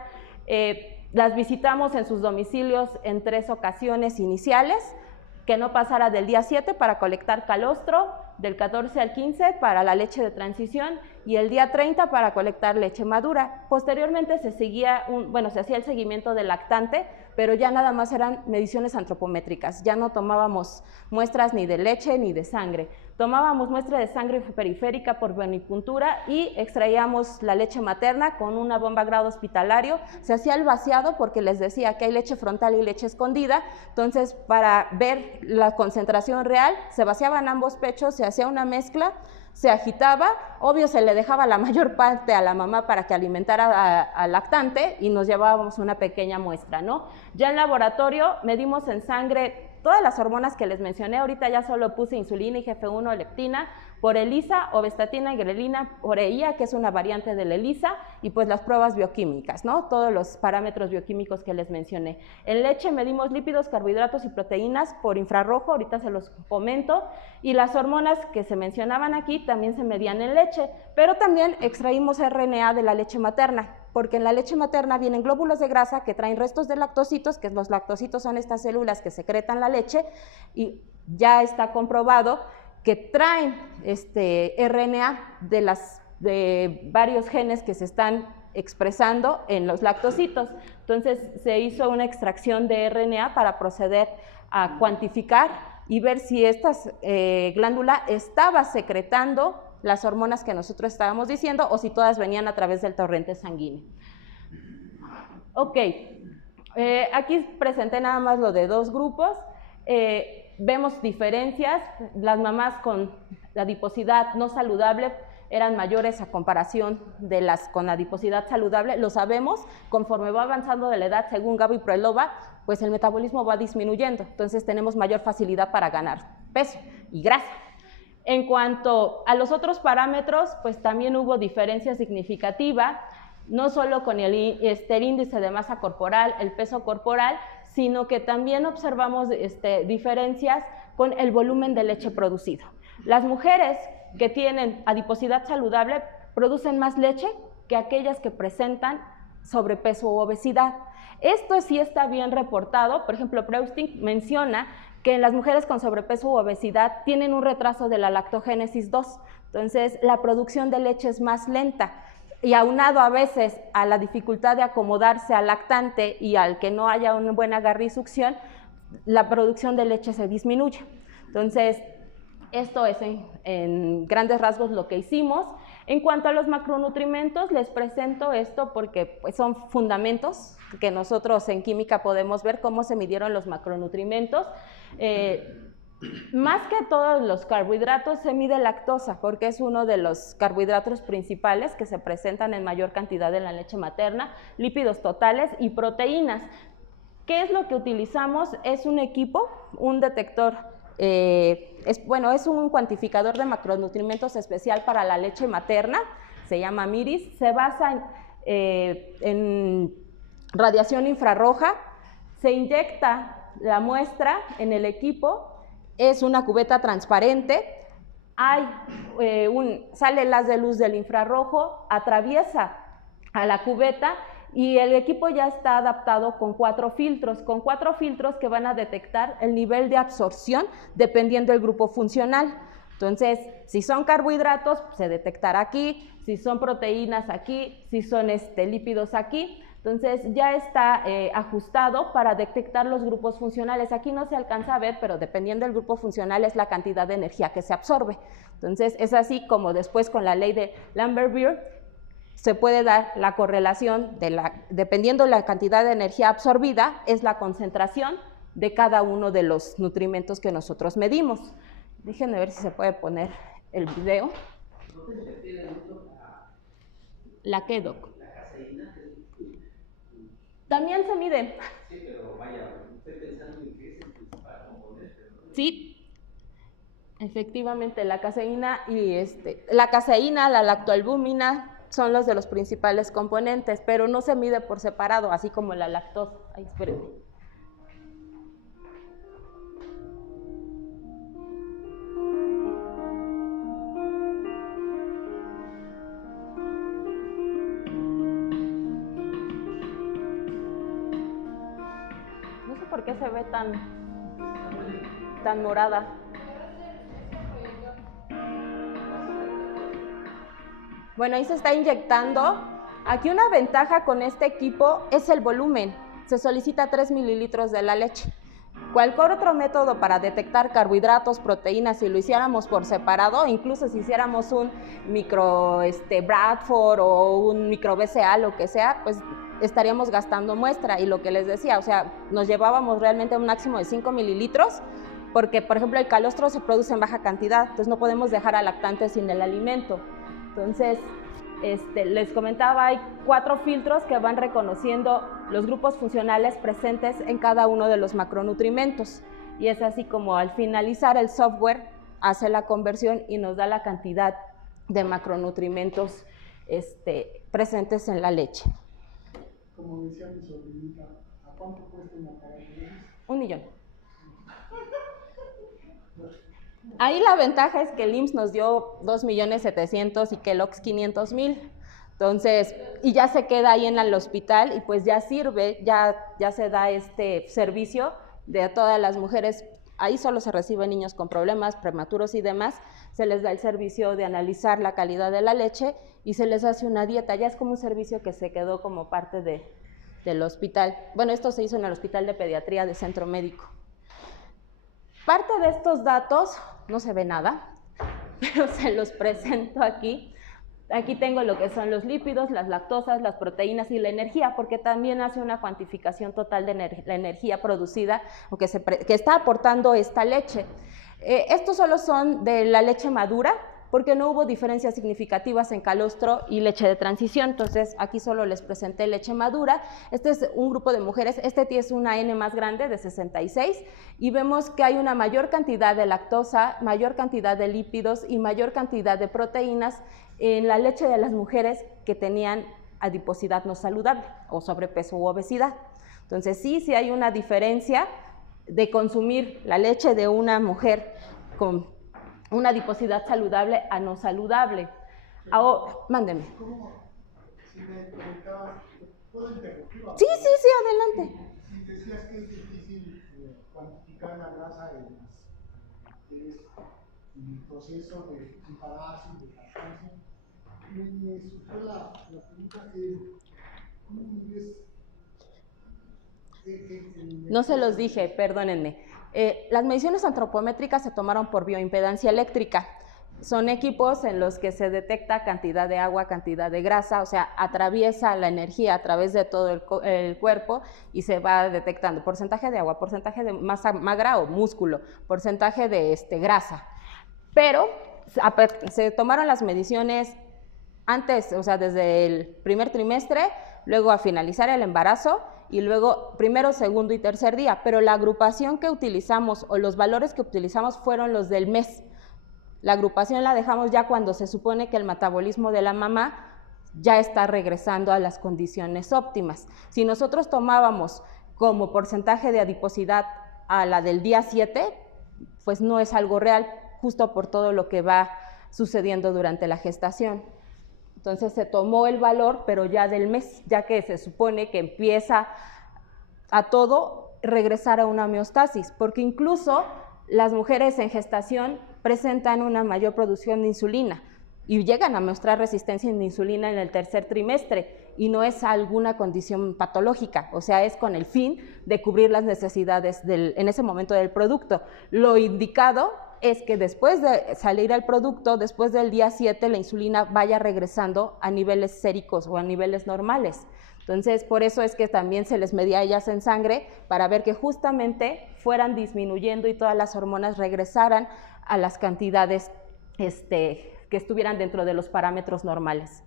Las visitamos en sus domicilios en 3 ocasiones iniciales, que no pasara del día 7 para colectar calostro, del 14 al 15 para la leche de transición y el día 30 para colectar leche madura. Posteriormente se hacía el seguimiento del lactante, pero ya nada más eran mediciones antropométricas. Ya no tomábamos muestras ni de leche ni de sangre. Tomábamos muestra de sangre periférica por venipuntura y extraíamos la leche materna con una bomba a grado hospitalario. Se hacía el vaciado porque les decía que hay leche frontal y leche escondida. Entonces, para ver la concentración real, se vaciaban ambos pechos, se hacía una mezcla, se agitaba, obvio se le dejaba la mayor parte a la mamá para que alimentara al lactante y nos llevábamos una pequeña muestra, ¿no? Ya en laboratorio medimos en sangre todas las hormonas que les mencioné. Ahorita ya solo puse insulina, IGF-1, leptina, por ELISA, ovestatina y grelina por EIA, que es una variante de la ELISA, y pues las pruebas bioquímicas, ¿no? Todos los parámetros bioquímicos que les mencioné. En leche medimos lípidos, carbohidratos y proteínas por infrarrojo, ahorita se los comento, y las hormonas que se mencionaban aquí también se medían en leche, pero también extraímos RNA de la leche materna, porque en la leche materna vienen glóbulos de grasa que traen restos de lactocitos, que los lactocitos son estas células que secretan la leche, y ya está comprobado que traen RNA de varios genes que se están expresando en los lactocitos. Entonces se hizo una extracción de RNA para proceder a cuantificar y ver si esta glándula estaba secretando las hormonas que nosotros estábamos diciendo o si todas venían a través del torrente sanguíneo. Ok, Aquí presenté nada más lo de 2 grupos. Vemos diferencias. Las mamás con adiposidad no saludable eran mayores a comparación de las con adiposidad saludable. Lo sabemos, conforme va avanzando de la edad, según Gaby Prelova, pues el metabolismo va disminuyendo. Entonces tenemos mayor facilidad para ganar peso y grasa. En cuanto a los otros parámetros, pues también hubo diferencia significativa, no solo con el índice de masa corporal, el peso corporal, sino que también observamos diferencias con el volumen de leche producido. Las mujeres que tienen adiposidad saludable producen más leche que aquellas que presentan sobrepeso u obesidad. Esto sí está bien reportado. Por ejemplo, Breusting menciona que en las mujeres con sobrepeso u obesidad tienen un retraso de la lactogénesis 2. Entonces, la producción de leche es más lenta. Y aunado a veces a la dificultad de acomodarse al lactante y al que no haya una buena agarre y succión, la producción de leche se disminuye. Entonces, esto es en grandes rasgos lo que hicimos. En cuanto a los macronutrientes, les presento esto porque pues, son fundamentos que nosotros en química podemos ver cómo se midieron los macronutrientes. Más que todos los carbohidratos se mide lactosa porque es uno de los carbohidratos principales que se presentan en mayor cantidad en la leche materna, lípidos totales y proteínas. ¿Qué es lo que utilizamos? Es un equipo, un detector, es un cuantificador de macronutrientes especial para la leche materna, se llama MIRIS, se basa en radiación infrarroja, se inyecta la muestra en el equipo. Es una cubeta transparente, sale el haz de luz del infrarrojo, atraviesa a la cubeta y el equipo ya está adaptado con 4 filtros que van a detectar el nivel de absorción dependiendo del grupo funcional. Entonces, si son carbohidratos, se detectará aquí, si son proteínas aquí, si son lípidos aquí. Entonces ya está ajustado para detectar los grupos funcionales. Aquí no se alcanza a ver, pero dependiendo del grupo funcional es la cantidad de energía que se absorbe. Entonces es así como después con la ley de Lambert-Beer se puede dar la correlación, dependiendo de la cantidad de energía absorbida, es la concentración de cada uno de los nutrimentos que nosotros medimos. Déjenme ver si se puede poner el video. ¿La qué, Doc? También se mide. Sí, pero vaya, estoy pensando en que es el principal componente, ¿no? Sí, efectivamente, la caseína y la lactoalbúmina son los de los principales componentes, pero no se mide por separado, así como la lactosa. Ay, espérenme. No sé por qué se ve tan morada. Bueno, ahí se está inyectando. Aquí una ventaja con este equipo es el volumen. Se solicita 3 mililitros de la leche. Cualquier otro método para detectar carbohidratos, proteínas, si lo hiciéramos por separado, incluso si hiciéramos un micro Bradford o un micro BCA, lo que sea, pues estaríamos gastando muestra. Y lo que les decía, o sea, nos llevábamos realmente un máximo de 5 mililitros, porque, por ejemplo, el calostro se produce en baja cantidad, entonces no podemos dejar al lactante sin el alimento. Entonces, les comentaba, hay 4 filtros que van reconociendo los grupos funcionales presentes en cada uno de los macronutrimentos. Y es así como al finalizar el software hace la conversión y nos da la cantidad de macronutrimentos presentes en la leche. Como decía mi sobrinita, ¿a cuánto cuesta un aparato? $1 millón. Ahí la ventaja es que el IMSS nos dio 2.700.000 y Kellogg's 500.000. Entonces, y ya se queda ahí en el hospital y pues ya sirve, ya se da este servicio de todas las mujeres. Ahí solo se reciben niños con problemas prematuros y demás. Se les da el servicio de analizar la calidad de la leche y se les hace una dieta. Ya es como un servicio que se quedó como parte del hospital. Bueno, esto se hizo en el Hospital de Pediatría de Centro Médico. Parte de estos datos, no se ve nada, pero se los presento aquí. Aquí tengo lo que son los lípidos, las lactosas, las proteínas y la energía, porque también hace una cuantificación total de la energía producida o que está aportando esta leche. Estos solo son de la leche madura, porque no hubo diferencias significativas en calostro y leche de transición, entonces aquí solo les presenté leche madura. Este es un grupo de mujeres, este es una N más grande de 66 y vemos que hay una mayor cantidad de lactosa, mayor cantidad de lípidos y mayor cantidad de proteínas en la leche de las mujeres que tenían adiposidad no saludable o sobrepeso u obesidad. Entonces sí hay una diferencia de consumir la leche de una mujer con una adiposidad saludable a no saludable. Ahora, mándeme. ¿Cómo? Si me comentabas, ¿puedo interrumpir? Sí, adelante. Si decías que es difícil cuantificar la grasa en el proceso de embarazo y de lactancia, me surgió la pregunta, ¿cómo mides? No se los dije, perdónenme. Las mediciones antropométricas se tomaron por bioimpedancia eléctrica. Son equipos en los que se detecta cantidad de agua, cantidad de grasa, o sea, atraviesa la energía a través de todo el cuerpo y se va detectando porcentaje de agua, porcentaje de masa magra o músculo, porcentaje de grasa. Pero se tomaron las mediciones antes, o sea, desde el primer trimestre, luego a finalizar el embarazo y luego primero, segundo y tercer día, pero la agrupación que utilizamos o los valores que utilizamos fueron los del mes. La agrupación la dejamos ya cuando se supone que el metabolismo de la mamá ya está regresando a las condiciones óptimas. Si nosotros tomábamos como porcentaje de adiposidad a la del día 7, pues no es algo real, justo por todo lo que va sucediendo durante la gestación. Entonces se tomó el valor, pero ya del mes, ya que se supone que empieza a todo regresar a una homeostasis, porque incluso las mujeres en gestación presentan una mayor producción de insulina y llegan a mostrar resistencia de insulina en el tercer trimestre y no es alguna condición patológica, o sea, es con el fin de cubrir las necesidades en ese momento del producto. Lo indicado es que después de salir el producto, después del día 7, la insulina vaya regresando a niveles séricos o a niveles normales. Entonces, por eso es que también se les medía a ellas en sangre para ver que justamente fueran disminuyendo y todas las hormonas regresaran a las cantidades que estuvieran dentro de los parámetros normales.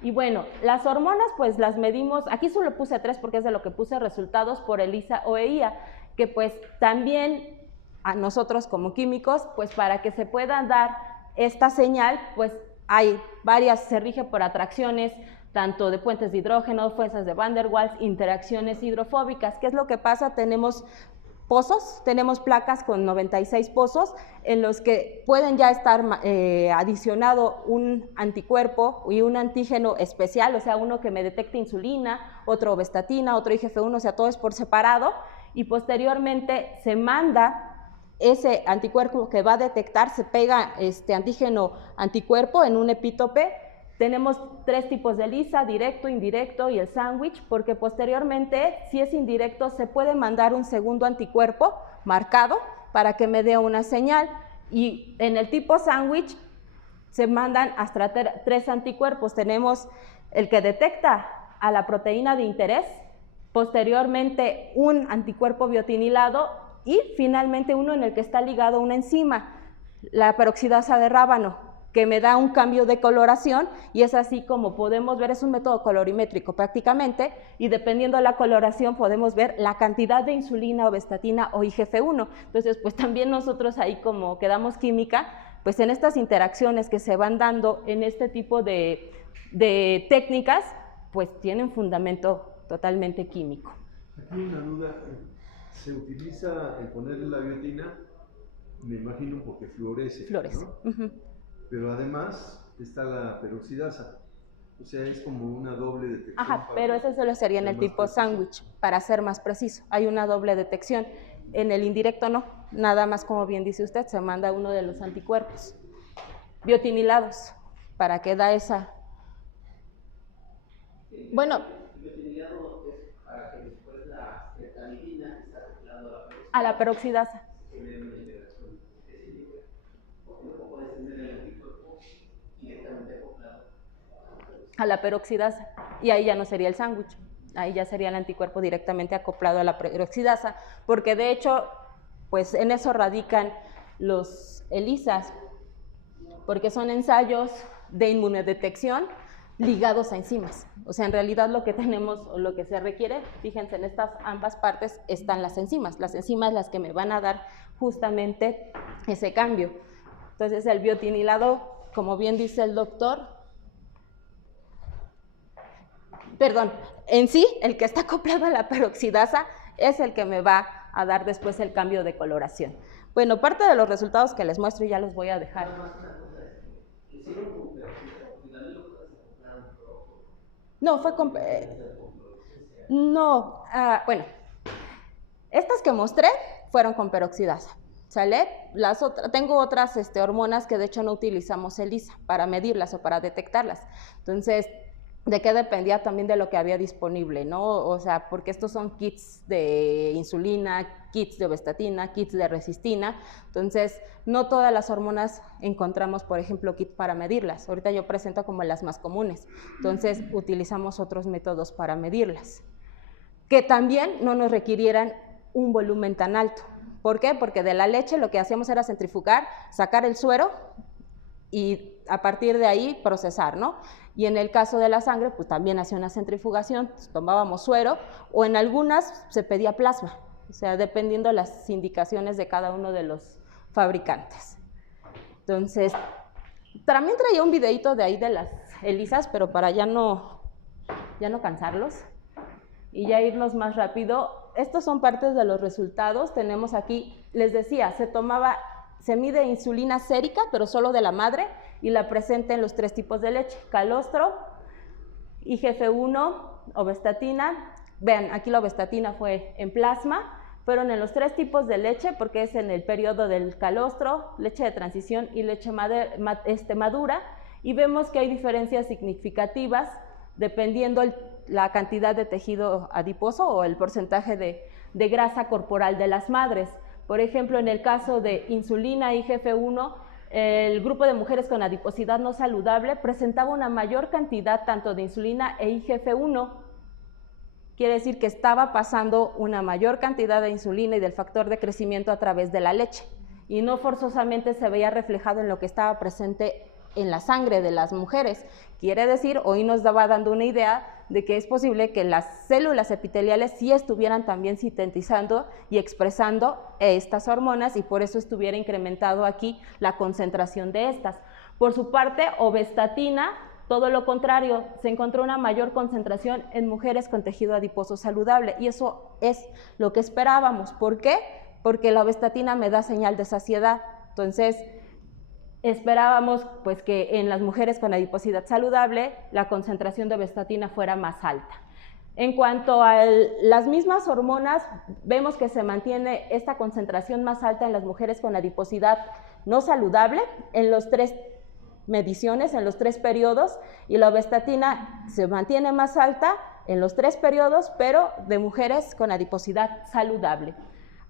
Y bueno, las hormonas pues las medimos, aquí solo puse 3 porque es de lo que puse resultados por ELISA o EIA, que pues también a nosotros como químicos, pues para que se pueda dar esta señal, pues hay varias, se rige por atracciones, tanto de puentes de hidrógeno, fuerzas de Van der Waals, interacciones hidrofóbicas. ¿Qué es lo que pasa? Tenemos pozos, tenemos placas con 96 pozos en los que pueden ya estar adicionado un anticuerpo y un antígeno especial, o sea, uno que me detecte insulina, otro ovestatina, otro IGF-1, o sea, todo es por separado, y posteriormente se manda ese anticuerpo que va a detectar, se pega antígeno anticuerpo en un epítope. Tenemos 3 tipos de ELISA, directo, indirecto y el sándwich, porque posteriormente, si es indirecto, se puede mandar un segundo anticuerpo marcado para que me dé una señal. Y en el tipo sándwich se mandan hasta 3 anticuerpos. Tenemos el que detecta a la proteína de interés, posteriormente un anticuerpo biotinilado y finalmente uno en el que está ligado una enzima, la peroxidasa de rábano, que me da un cambio de coloración y es así como podemos ver, es un método colorimétrico prácticamente y dependiendo de la coloración podemos ver la cantidad de insulina, ovestatina o IGF-1. Entonces, pues también nosotros ahí como que damos química, pues en estas interacciones que se van dando en este tipo de técnicas, pues tienen fundamento totalmente químico. Aquí una duda, ¿se utiliza el ponerle la biotina? Me imagino porque fluorece, Florece. ¿no? Pero además está la peroxidasa, o sea, es como una doble detección. Ajá, pero eso solo sería en el tipo sándwich, para ser más preciso. Hay una doble detección. En el indirecto no, nada más como bien dice usted, se manda uno de los anticuerpos biotinilados para que da esa... Bueno, Biotinilado es para que después la beta-adenina está acoplado a la peroxidasa. que me dé una interacción específica. O puedes tener el anticuerpo a la peroxidasa, y ahí ya no sería el sándwich, ahí ya sería el anticuerpo directamente acoplado a la peroxidasa, porque de hecho, pues en eso radican los ELISAs, porque son ensayos de inmunodetección ligados a enzimas. O sea, en realidad lo que tenemos o lo que se requiere, fíjense, en estas ambas partes están las enzimas las que me van a dar justamente ese cambio. Entonces el biotinilado, como bien dice el doctor, perdón, en sí el que está acoplado a la peroxidasa es el que me va a dar después el cambio de coloración. Bueno, parte de los resultados que les muestro ya los voy a dejar. No, fue con... no, bueno, estas que mostré fueron con peroxidasa, ¿sale? Tengo otras hormonas que de hecho no utilizamos ELISA para medirlas o para detectarlas. Entonces, ¿de qué dependía? También de lo que había disponible, ¿no? O sea, porque estos son kits de insulina, kits de obestatina, kits de resistina. Entonces, no todas las hormonas encontramos, por ejemplo, kits para medirlas. Ahorita yo presento como las más comunes. Entonces, utilizamos otros métodos para medirlas, que también no nos requirieran un volumen tan alto. ¿Por qué? Porque de la leche lo que hacíamos era centrifugar, sacar el suero y a partir de ahí procesar, ¿no? Y en el caso de la sangre, pues también hacía una centrifugación, tomábamos suero, o en algunas se pedía plasma, o sea, dependiendo de las indicaciones de cada uno de los fabricantes. Entonces, también traía un videito de ahí de las ELISAs, pero para ya no cansarlos y ya irnos más rápido, estos son partes de los resultados. Tenemos aquí, les decía, se mide insulina sérica, pero solo de la madre, y la presenta en los 3 tipos de leche: calostro, IGF-1, obestatina. Vean, aquí la obestatina fue en plasma, fueron en los 3 tipos de leche, porque es en el periodo del calostro, leche de transición y leche madura, y vemos que hay diferencias significativas dependiendo la cantidad de tejido adiposo o el porcentaje de grasa corporal de las madres. Por ejemplo, en el caso de insulina IGF-1, el grupo de mujeres con adiposidad no saludable presentaba una mayor cantidad tanto de insulina e IGF-1. Quiere decir que estaba pasando una mayor cantidad de insulina y del factor de crecimiento a través de la leche, y no forzosamente se veía reflejado en lo que estaba presente en la sangre de las mujeres. Quiere decir, hoy nos daba dando una idea de que es posible que las células epiteliales sí estuvieran también sintetizando y expresando estas hormonas, y por eso estuviera incrementado aquí la concentración de estas. Por su parte, obestatina, todo lo contrario, se encontró una mayor concentración en mujeres con tejido adiposo saludable, y eso es lo que esperábamos. ¿Por qué? Porque la obestatina me da señal de saciedad. Entonces, esperábamos pues que en las mujeres con adiposidad saludable la concentración de obestatina fuera más alta. En cuanto a las mismas hormonas, vemos que se mantiene esta concentración más alta en las mujeres con adiposidad no saludable en los 3 mediciones, en los 3 periodos, y la obestatina se mantiene más alta en los 3 periodos, pero de mujeres con adiposidad saludable.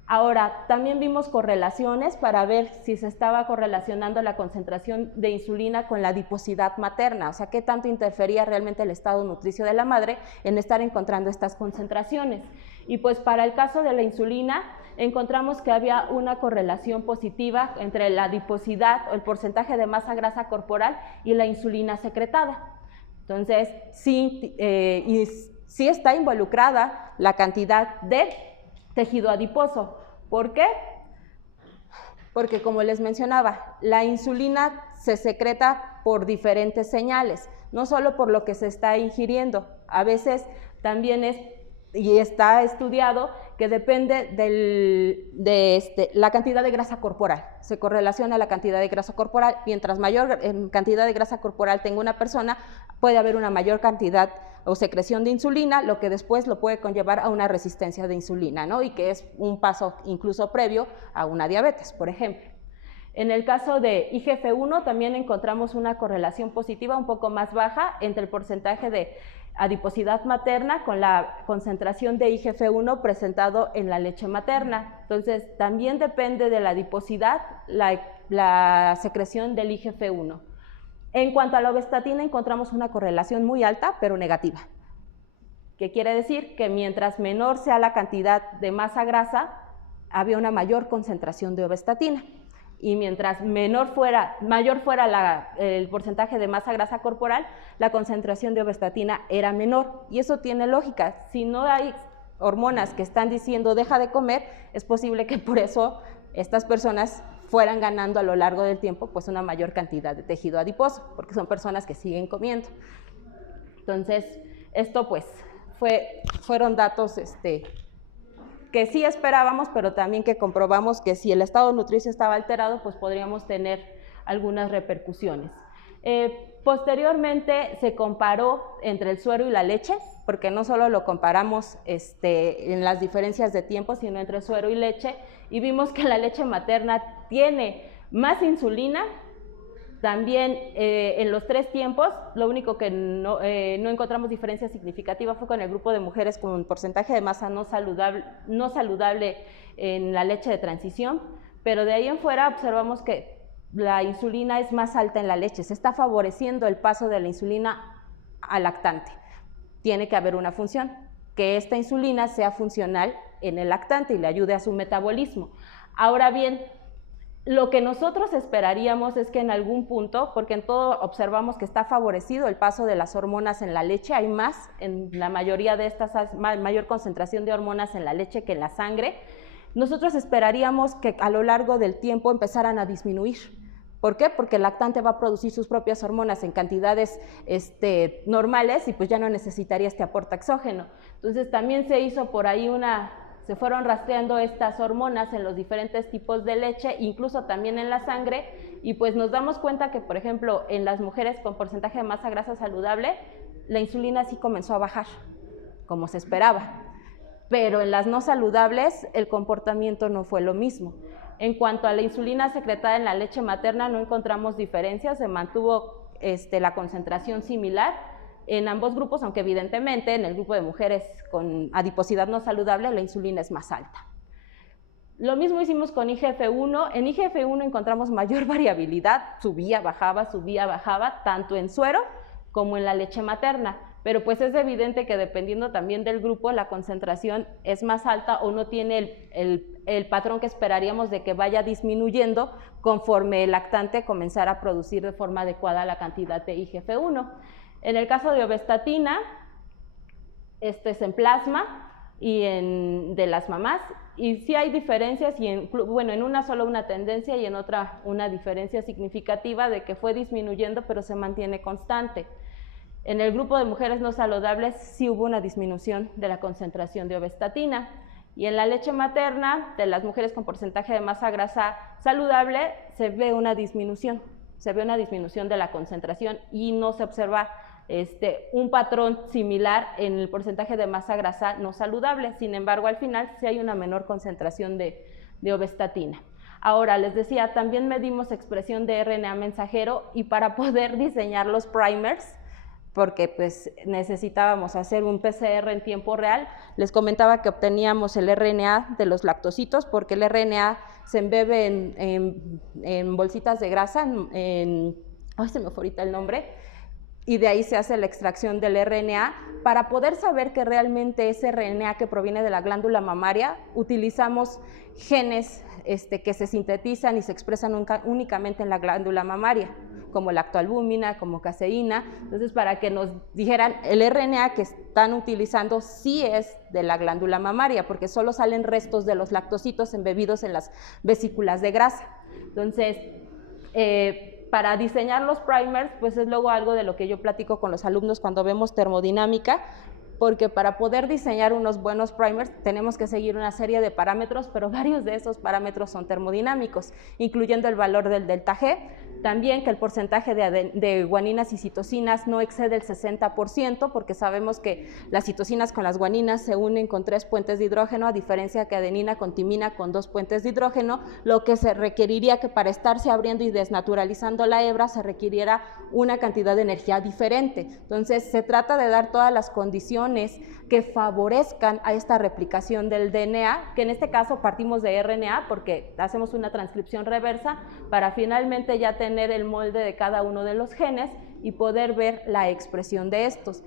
Ahora, también vimos correlaciones para ver si se estaba correlacionando la concentración de insulina con la adiposidad materna, o sea, qué tanto interfería realmente el estado nutricio de la madre en estar encontrando estas concentraciones. Y pues para el caso de la insulina, encontramos que había una correlación positiva entre la adiposidad o el porcentaje de masa grasa corporal y la insulina secretada. Entonces, sí está involucrada la cantidad de tejido adiposo. ¿Por qué? Porque, como les mencionaba, la insulina se secreta por diferentes señales, no solo por lo que se está ingiriendo. A veces también y está estudiado que depende de la cantidad de grasa corporal. Se correlaciona la cantidad de grasa corporal. Mientras mayor cantidad de grasa corporal tenga una persona, puede haber una mayor cantidad o secreción de insulina, lo que después lo puede conllevar a una resistencia de insulina, ¿no? Y que es un paso incluso previo a una diabetes, por ejemplo. En el caso de IGF-1 también encontramos una correlación positiva un poco más baja entre el porcentaje de adiposidad materna con la concentración de IGF-1 presentado en la leche materna. Entonces, también depende de la adiposidad la secreción del IGF-1. En cuanto a la uvestatina, encontramos una correlación muy alta, pero negativa. ¿Qué quiere decir? Que mientras menor sea la cantidad de masa grasa, había una mayor concentración de uvestatina. Y mientras mayor fuera el porcentaje de masa grasa corporal, la concentración de uvestatina era menor. Y eso tiene lógica. Si no hay hormonas que están diciendo deja de comer, es posible que por eso estas personas fueran ganando a lo largo del tiempo pues una mayor cantidad de tejido adiposo, porque son personas que siguen comiendo. Entonces, esto pues fueron datos que sí esperábamos, pero también que comprobamos que si el estado nutricio estaba alterado, pues podríamos tener algunas repercusiones. Posteriormente se comparó entre el suero y la leche, porque no solo lo comparamos en las diferencias de tiempo, sino entre suero y leche, y vimos que la leche materna tiene más insulina. También en los 3 tiempos, lo único que no encontramos diferencia significativa fue con el grupo de mujeres con un porcentaje de masa no saludable en la leche de transición, pero de ahí en fuera observamos que la insulina es más alta en la leche, se está favoreciendo el paso de la insulina al lactante. Tiene que haber una función, que esta insulina sea funcional en el lactante y le ayude a su metabolismo. Ahora bien, lo que nosotros esperaríamos es que en algún punto, porque en todo observamos que está favorecido el paso de las hormonas en la leche, hay más, en la mayoría de estas, mayor concentración de hormonas en la leche que en la sangre, nosotros esperaríamos que a lo largo del tiempo empezaran a disminuir. ¿Por qué? Porque el lactante va a producir sus propias hormonas en cantidades normales y pues ya no necesitaría este aporte exógeno. Entonces también se hizo por ahí se fueron rastreando estas hormonas en los diferentes tipos de leche, incluso también en la sangre, y pues nos damos cuenta que, por ejemplo, en las mujeres con porcentaje de masa grasa saludable, la insulina sí comenzó a bajar, como se esperaba, pero en las no saludables el comportamiento no fue lo mismo. En cuanto a la insulina secretada en la leche materna, no encontramos diferencias, se mantuvo la concentración similar en ambos grupos, aunque evidentemente en el grupo de mujeres con adiposidad no saludable la insulina es más alta. Lo mismo hicimos con IGF-1. En IGF-1 encontramos mayor variabilidad, subía, bajaba, tanto en suero como en la leche materna, pero pues es evidente que dependiendo también del grupo la concentración es más alta o no tiene el patrón que esperaríamos de que vaya disminuyendo conforme el lactante comenzara a producir de forma adecuada la cantidad de IGF-1. En el caso de uvestatina, es en plasma y de las mamás, y sí hay diferencias, y en una solo una tendencia y en otra una diferencia significativa de que fue disminuyendo pero se mantiene constante. En el grupo de mujeres no saludables sí hubo una disminución de la concentración de uvestatina, y en la leche materna de las mujeres con porcentaje de masa grasa saludable se ve una disminución de la concentración y no se observa un patrón similar en el porcentaje de masa grasa no saludable. Sin embargo, al final sí hay una menor concentración de uvestatina. Ahora, les decía, también medimos expresión de RNA mensajero, y para poder diseñar los primers, porque pues necesitábamos hacer un PCR en tiempo real, les comentaba que obteníamos el RNA de los lactocitos, porque el RNA se embebe en bolsitas de grasa, ay, se me fue ahorita el nombre, y de ahí se hace la extracción del RNA. Para poder saber que realmente es RNA que proviene de la glándula mamaria, utilizamos genes que se sintetizan y se expresan únicamente en la glándula mamaria, como lactoalbúmina, como caseína. Entonces, para que nos dijeran el RNA que están utilizando sí es de la glándula mamaria, porque solo salen restos de los lactocitos embebidos en las vesículas de grasa. Entonces, para diseñar los primers, pues es luego algo de lo que yo platico con los alumnos cuando vemos termodinámica, porque para poder diseñar unos buenos primers tenemos que seguir una serie de parámetros, pero varios de esos parámetros son termodinámicos, incluyendo el valor del delta G, también que el porcentaje de guaninas y citosinas no excede el 60%, porque sabemos que las citosinas con las guaninas se unen con 3 puentes de hidrógeno, a diferencia que adenina con timina con 2 puentes de hidrógeno, lo que se requeriría que para estarse abriendo y desnaturalizando la hebra se requiriera una cantidad de energía diferente. Entonces, se trata de dar todas las condiciones mutaciones que favorezcan a esta replicación del DNA, que en este caso partimos de RNA porque hacemos una transcripción reversa para finalmente ya tener el molde de cada uno de los genes y poder ver la expresión de estos.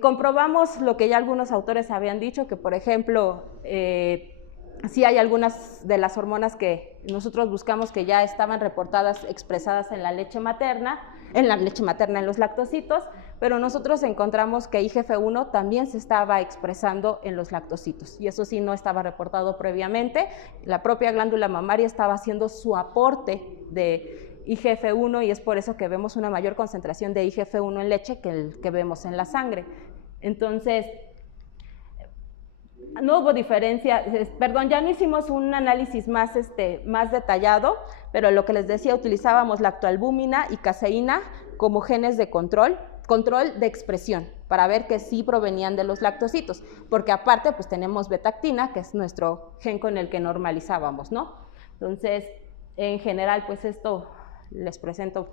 Comprobamos lo que ya algunos autores habían dicho, que por ejemplo, sí hay algunas de las hormonas que nosotros buscamos que ya estaban reportadas, expresadas en la leche materna, en los lactocitos, pero nosotros encontramos que IGF-1 también se estaba expresando en los lactocitos, y eso sí no estaba reportado previamente. La propia glándula mamaria estaba haciendo su aporte de IGF-1 y es por eso que vemos una mayor concentración de IGF-1 en leche que el que vemos en la sangre. Entonces, no hubo diferencia, perdón, ya no hicimos un análisis más detallado, pero lo que les decía, utilizábamos lactoalbúmina y caseína como genes de control de expresión, para ver que sí provenían de los lactocitos, porque aparte pues tenemos beta-actina, que es nuestro gen con el que normalizábamos, ¿no? Entonces, en general, pues esto les presento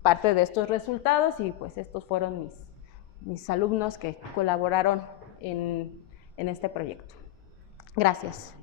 parte de estos resultados y pues estos fueron mis alumnos que colaboraron en este proyecto. Gracias.